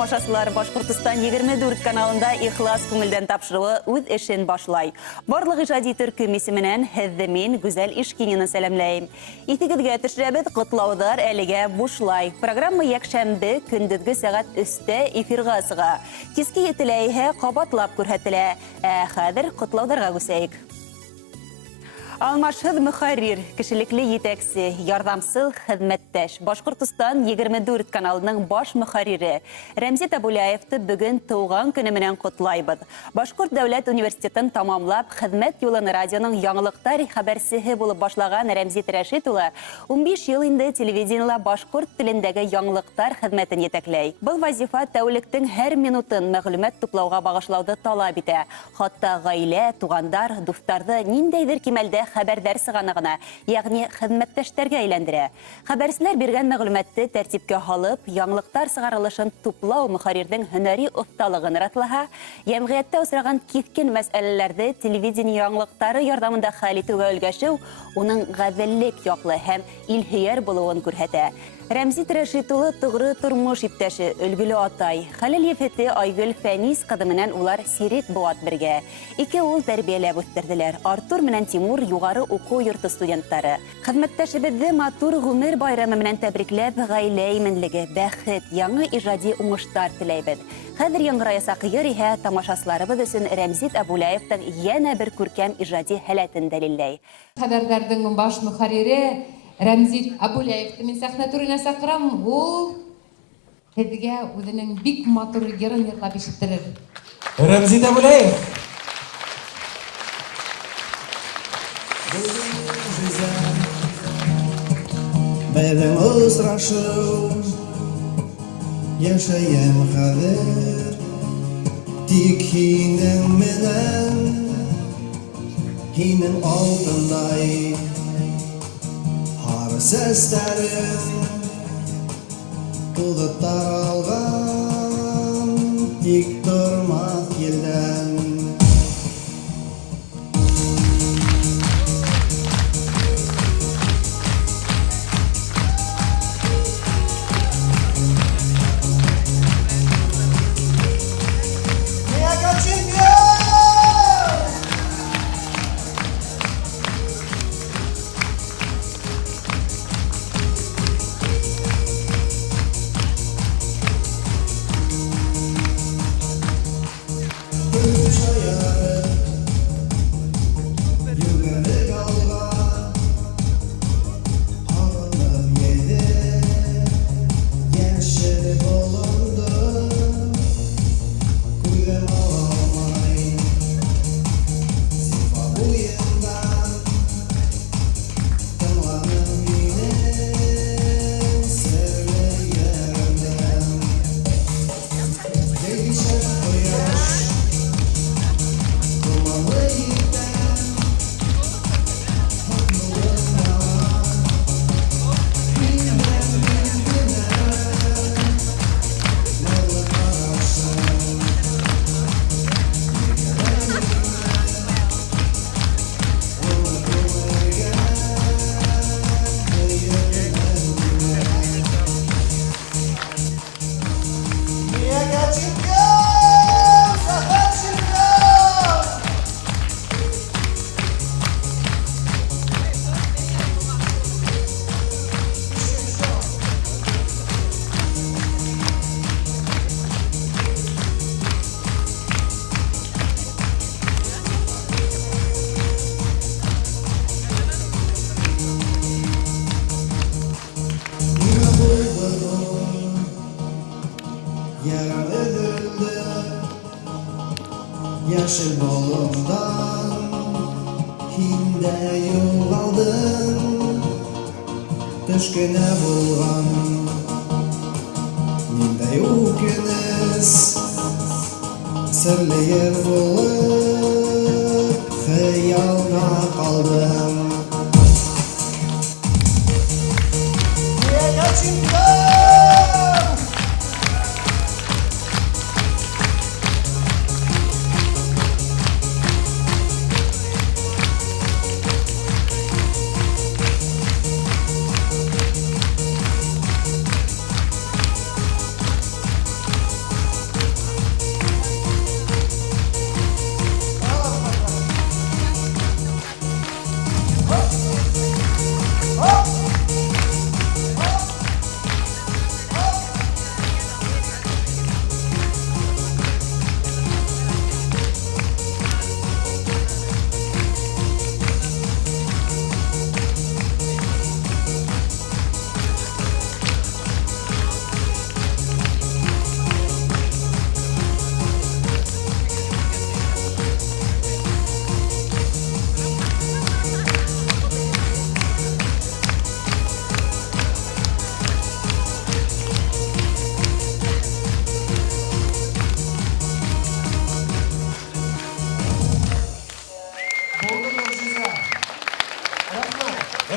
тамашасылар, Башкортстан 24 каналында ихлас күңелдән тапшыруы үз эшен башлай. Барлык ижади төркем исеменнән һеҙҙе мин Гүзәл Ишкинина сәламләйем. Итегеҙгә төшерәбеҙ ҡотлауҙар әлегә бушлай. Программа йәкшәмбе көндөҙгө сәғәт 3-тә эфирға сыға. Киске 7-лә иһә ҡабатлап күрһәтелә. Хәҙер ҡотлауҙарға күсәйек. Алмашһыҙ мөхәррир, кешелекле етәксе, ярҙамсыл хеҙмәттәш. Башҡортостан 24 каналының баш мөхәррире Рәмзит Абуляевты бөгөн тыуған көнө менән ҡотлайбыҙ. Башҡорт дәүләт университетын тамамлап, хеҙмәт юлын радионың яңылыҡтар хәбәрсеһе булып башлаған Рәмзит Рәшит улы 15 йыл инде телевидениела башҡорт телендәге яңылыҡтар хеҙмәтен етәкләй. Был вазифа тәүлектең һәр минутын мәғлүмәт туплауға бағышлауҙы талап итә. Хатта ғаилә, туғандар, дуҫтарҙы ниндәйҙер кимәлдә хәбәрҙәр сығанығына, яғни хеҙмәттәштәргә әйләндерә. Хәбәрселәр биргән мәғлүмәтте тәртипкә һалып, яңлыҡтар сығарылышын туплау мөхәррирҙең һөнәри оҫталығын раҫлаһа, йәмғиәттә осраған киҫкен мәсьәләләрҙе телевидение яңлыҡтары ярҙамында хәл итеүгә өлгәшеү уның ғәҙеллек яҡлы һәм илһөйәр булыуын күрһәтә. Рәмзит Рәшит улы тоғры тормош иптәше, өлгөлө атай. Хәлел ефете Айгөл Фәнис ҡыҙы менән улар сирек быуат бергә. Ике ул тәрбиәләп үҫтерҙеләр. Артур менән Тимур юғары уҡыу йорто студенттары. Хеҙмәттәшебеҙҙе матур ғүмер байрамы менән тәбрикләп, ғаилә именлеге, бәхет, яңы ижади уңыштар теләйбеҙ. Хәҙер яңғыраясаҡ йыр иһә тамашасыларыбыҙ өсөн Рәмзит Абуляевтың йәнә бер күркәм ижади һәләтен дәлилләй. Хәбәрҙәрҙең баш мөхәррире Рәмзит Абуляевты мин сәхнә түренә саҡырам. Ул һеҙгә үҙенең бик матур йырын йырлап ишеттерер. Рәмзит Абуляев! Беҙҙең осрашыу йәшәйәм хәҙер тик һинең менән, һинең алтындай һары сәстәрең тулы таралған тик тормаҫ елдән. Yaşıl bolumdan hinde yo'g'aldin, tushkuna bo'lgan menda o'kinish sirli yer bo'lib xayolga qoldim.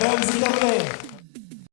Рәмзит Әбуләев.